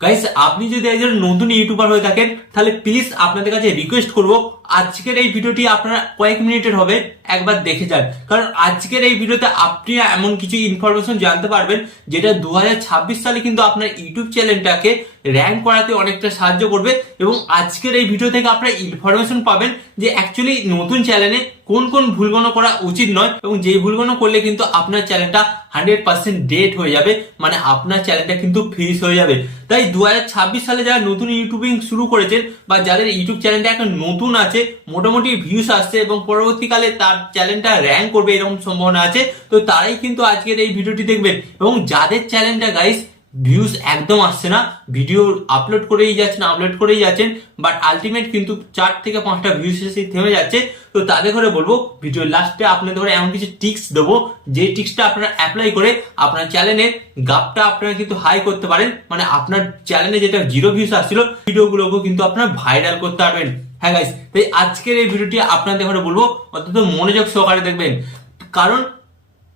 Guys আপনি যদি একজন নতুন ইউটিউবার হয়ে থাকেন তাহলে প্লিজ আপনাদের কাছে রিকোয়েস্ট করব আজকের এই ভিডিওটি আপনারা কয়েক মিনিটের হবে একবার দেখে যান, কারণ আজকের এই ভিডিওতে আপনি এমন কিছু ইনফরমেশন জানতে পারবেন যেটা 2026 সালে কিন্তু আপনার ইউটিউব চ্যানেলটাকে র্যাঙ্ক করাতে অনেকটা সাহায্য করবে। এবং আজকের এই ভিডিও থেকে আপনারা ইনফরমেশন পাবেন যে অ্যাকচুয়ালি নতুন চ্যানেলে কোন কোন ভুলগুলো করা উচিত নয় এবং যেই ভুলগুলো করলে কিন্তু আপনার চ্যানেলটা 100% ডেড হয়ে যাবে, মানে আপনার চ্যানেলটা কিন্তু ফ্রিজ হয়ে যাবে। তাই 2026 সালে যারা নতুন ইউটিউবিং শুরু করেছেন বা যাদের ইউটিউব চ্যানেলটা এখন নতুন আছে, মোটামুটি ভিউস আসছে এবং পরবর্তীকালে তার চ্যানেলটা র্যাঙ্ক করবে এরকম সম্ভাবনা আছে, তো তারাই কিন্তু আজকের এই ভিডিওটি দেখবেন। এবং যাদের চ্যানেলটা গাইস ভিউজ একদম আসছে না, ভিডিও আপলোড করেই যাচ্ছেন বাট আলটিমেট কিন্তু 4 থেকে 5টা ভিউজ এসে থেমে যাচ্ছে, তো তাদের ঘরে বলবো ভিডিওর লাস্টে আপনাদের ঘরে এমন কিছু টিপস দেবো যে টিপসটা আপনারা অ্যাপ্লাই করে আপনার চ্যানেলের গাপটা আপনারা কিন্তু হাই করতে পারেন, মানে আপনার চ্যানেলে যেটা 0 ভিউজ আসছিল ভিডিওগুলোকেও কিন্তু আপনারা ভাইরাল করতে পারবেন। হ্যাঁ গাইস, তাই আজকের এই ভিডিওটি আপনাদের ঘরে বলবো অত্যন্ত মনোযোগ সহকারে দেখবেন, কারণ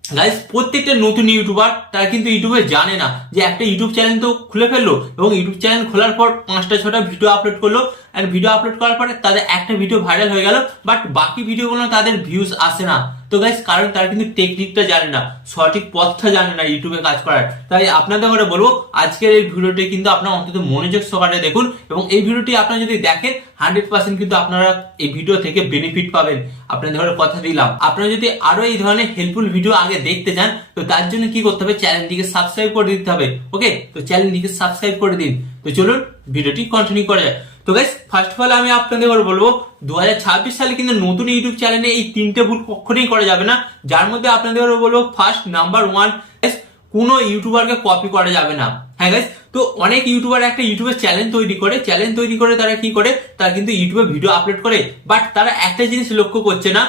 গাইস প্রত্যেকটা নতুন ইউটিউবার তারা কিন্তু ইউটিউবে জানে না যে একটা ইউটিউব চ্যানেল তো খুলে ফেললো এবং ইউটিউব চ্যানেল খোলার পর 5টা 6টা ভিডিও আপলোড করলো, আর ভিডিও আপলোড করার পরে তাদের একটা ভিডিও ভাইরাল হয়ে গেল বাট বাকি ভিডিওগুলো তাদের ভিউজ আসে না। তো গাইস কারণ তারা কিন্তু টেকনিকটা জানে না, সঠিক পথটা জানে না ইউটিউবে কাজ করার। তাই আপনাদের ঘরে বলবো আজকের এই ভিডিওটি কিন্তু আপনারা অন্তত মনোযোগ সহকারে দেখুন এবং এই ভিডিওটি আপনারা যদি দেখেন 100% কিন্তু আপনারা এই ভিডিও থেকে বেনিফিট পাবেন, আপনাদের ঘরে কথা দিলাম। আপনারা যদি আরো এই ধরনের হেল্পফুল ভিডিও আগে দেখতে চান তো তার জন্য কি করতে হবে, চ্যানেলটিকে সাবস্ক্রাইব করে দিতে হবে। ওকে, তো চ্যানেলটিকে সাবস্ক্রাইব করে দিন। তো চলুন ভিডিওটি কন্টিনিউ করা যায়। তো গাইস ফার্স্ট অফ অল আমি আপনাদের বলবো 2026 সালে কিন্তু নতুন ইউটিউব চ্যানেলে এই 3টে ভুল কখনোই করা যাবে না, যার মধ্যে আপনাদের বলবো ফার্স্ট নাম্বার 1, কোনো ইউটিউবারকে কপি করা যাবে না। হ্যাঁ গাইস, তো অনেক ইউটিউবার একটা ইউটিউবে চ্যানেল তৈরি করে তারা কি করে, তারা কিন্তু ইউটিউবে ভিডিও আপলোড করে, বাট তারা একটা জিনিস লক্ষ্য করছে না,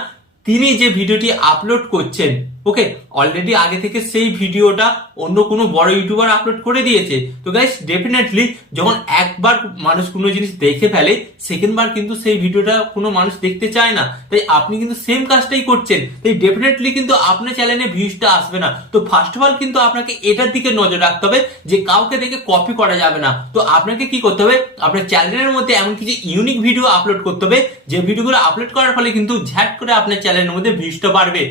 তিনি যে ভিডিওটি আপলোড করছেন ওকে অলরেডি আগে থেকে সেই ভিডিওটা অন্য কোনো বড় ইউটিউবার আপলোড করে দিয়েছে। তো গাইস ডেফিনেটলি যখন একবার মানুষ কোনো জিনিস দেখে ফেলে সেকেন্ড বার কিন্তু সেই ভিডিওটা কোনো মানুষ দেখতে চায় না, তাই আপনি কিন্তু সেম কাজটাই করছেন, তাই ডেফিনেটলি কিন্তু আপনার চ্যানেলে ভিউজটা আসবে না। তো ফার্স্ট অফ অল কিন্তু আপনাকে এটার দিকে নজর রাখতে হবে যে কাউকে দেখে কপি করা যাবে না। তো আপনাকে কি করতে হবে, আপনার চ্যানেলের মধ্যে এমন কিছু ইউনিক ভিডিও আপলোড করতে হবে যে ভিডিওগুলো আপলোড করার ফলে কিন্তু ঝ্যাট করে আপনার চ্যানেলের মধ্যে ভিউজটা বাড়বে।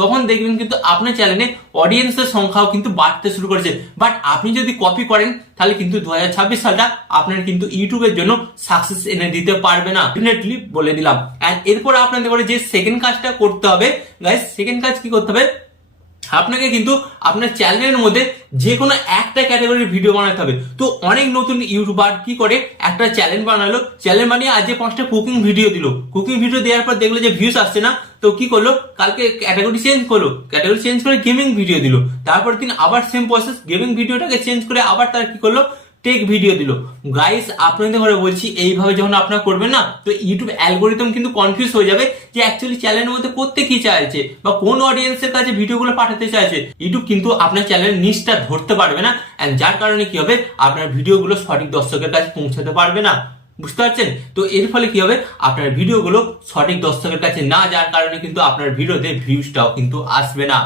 তখন দেখবেন কিন্তু আপনার চ্যানেলে অডিয়েন্সের সংখ্যাও কিন্তু বাড়তে শুরু করেছে। বাট আপনি যদি কপি করেন তাহলে কিন্তু 2026 সালটা আপনার কিন্তু ইউটিউবের জন্য সাকসেস এনে দিতে পারবে না, ডেফিনেটলি বলে দিলাম। এন্ড এরপর আপনাদের বলে যে সেকেন্ড কাজটা করতে হবে গাইস, সেকেন্ড কাজ কি করতে হবে, আপনাকে কিন্তু আপনার চ্যানেলের মধ্যে যে কোনো একটা ক্যাটাগরির ভিডিও বানাতে হবে। তো অনেক নতুন ইউটিউবার কি করে, একটা চ্যানেল বানিয়ে আজ যে 5টা কুকিং ভিডিও দিল, কুকিং ভিডিও দেওয়ার পর দেখলো যে ভিউজ আসছে না, তো কি করলো, কালকে ক্যাটাগরি চেঞ্জ করে গেমিং ভিডিও দিল, তারপর দিন আবার সেম প্রসেস, গেমিং ভিডিওটাকে চেঞ্জ করে আবার তার কি করলো, টেক ভিডিও দিল। গাইস আপনাদের ঘরে বলছি এইভাবে যখন আপনারা করবেন না তো ইউটিউব অ্যালগোরিদম কিন্তু কনফিউজ হয়ে যাবে যে অ্যাকচুয়ালি চ্যানেলের মধ্যে করতে কি চাইছে বা কোন অডিয়েন্সের কাছে ভিডিওগুলো পাঠাতে চাইছে। ইউটিউব কিন্তু আপনার চ্যানেলের নিচটা ধরতে পারবে না, এন্ড যার কারণে কি হবে, আপনার ভিডিওগুলো সঠিক দর্শকের কাছে পৌঁছাতে পারবে না, বুঝতে পারছেন? তো এর ফলে কি হবে, আপনার ভিডিওগুলো সঠিক দর্শকের কাছে না যাওয়ার কারণে কিন্তু আপনার ভিডিওতে ভিউজটাও কিন্তু আসবে না।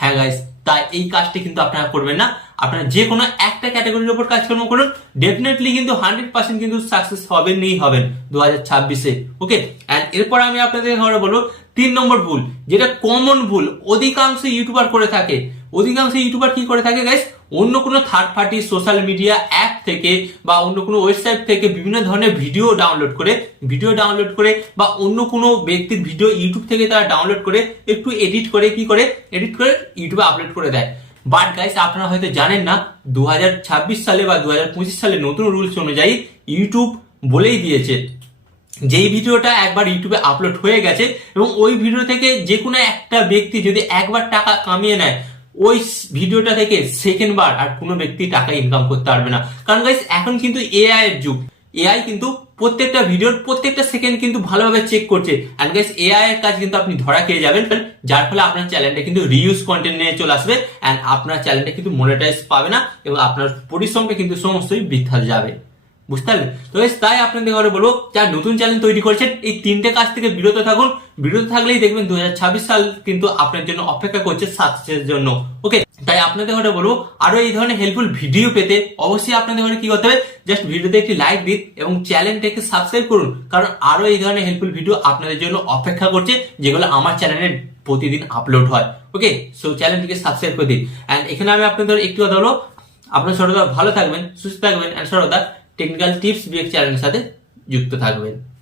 হ্যাঁ গাইস, তাই এই কাজটি কিন্তু আপনারা করবেন না, আপনারা যে কোনো একটা ক্যাটাগরির উপর কাজকর্ম করুন, ডেফিনেটলি কিন্তু 100% কিন্তু সাকসেস হবেনই হবেন 2026-এ। ওকে, এন্ড এরপর আমি আপনাদের বলবো 3 নম্বর ভুল, যেটা কমন ভুল অধিকাংশ ইউটিউবার করে থাকে। কি করে থাকে গাইস, অন্য কোনো third party social media app থেকে বা অন্য কোনো ওয়েবসাইট থেকে বিভিন্ন ধরনের ভিডিও ডাউনলোড করে বা অন্য কোনো ব্যক্তির ভিডিও ইউটিউব থেকে তারা ডাউনলোড করে একটু এডিট করে ইউটিউবে আপলোড করে দেয়। বাট গাইস আপনারা হয়তো জানেন না 2026 সালে বা 2025 সালে নতুন রুলস অনুযায়ী ইউটিউব বলেই দিয়েছে যেই ভিডিওটা একবার ইউটিউবে আপলোড হয়ে গেছে এবং ওই ভিডিও থেকে যে কোনো একটা ব্যক্তি যদি একবার টাকা কামিয়ে নেয়, ওই ভিডিওটা থেকে সেকেন্ড বার আর কোনো ব্যক্তি টাকা ইনকাম করতে পারবে না। কারণ গাইস এখন কিন্তু এআই এর যুগ, এআই কিন্তু প্রত্যেকটা ভিডিওর প্রত্যেকটা সেকেন্ড কিন্তু ভালোভাবে চেক করছে, এন্ড গাইস এআই এর কাজ কিন্তু আপনি ধরা খেয়ে যাবেন, যার ফলে আপনার চ্যানেলটা কিন্তু রিউজ কন্টেন্ট নিয়ে চলে আসবে এন্ড আপনার চ্যানেলটা কিন্তু মনিটাইজ পাবে না এবং আপনার পরিশ্রমটা কিন্তু সমস্তই বৃথা যাবে, বুঝতে পারলেন? তো তাই আপনাদের ঘরে বলবো যারা নতুন চ্যানেল তৈরি করছেন এই 3টে কাজ থেকে বিরত থাকলেই দেখবেন 2026 সাল কিন্তু আপনার জন্য অপেক্ষা করছে সাকসেসের জন্য। ওকে, তাই আপনাদের ঘরে বলবো আরো এই ধরনের হেল্পফুল ভিডিও পেতে অবশ্যই আপনাদের ঘরে কি করতে হবে, জাস্ট ভিডিওতে একটি লাইক দিন এবং চ্যানেলটাকে সাবস্ক্রাইব করুন, কারণ আরো এই ধরনের হেল্পফুল ভিডিও আপনাদের জন্য অপেক্ষা করছে যেগুলো আমার চ্যানেলে প্রতিদিন আপলোড হয়। ওকে, সো চ্যানেলটিকে সাবস্ক্রাইব করে দিন। অ্যান্ড এখানে আমি আপনাদের একটু কথা বলবো, আপনার সর্বদা ভালো থাকবেন, সুস্থ থাকবেন, অ্যান্ড সর্বদা টেকনিক্যাল টিপস বিএক চ্যানেলের সাথে যুক্ত থাকবেন।